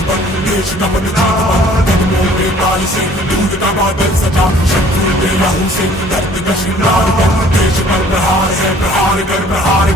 देश नमन कदमों में ताल से दूध का बादल सजा, शत्रु के लहू से दर्द का श्रृंगार कर, देश पर प्रहार है, प्रहार कर, प्रहार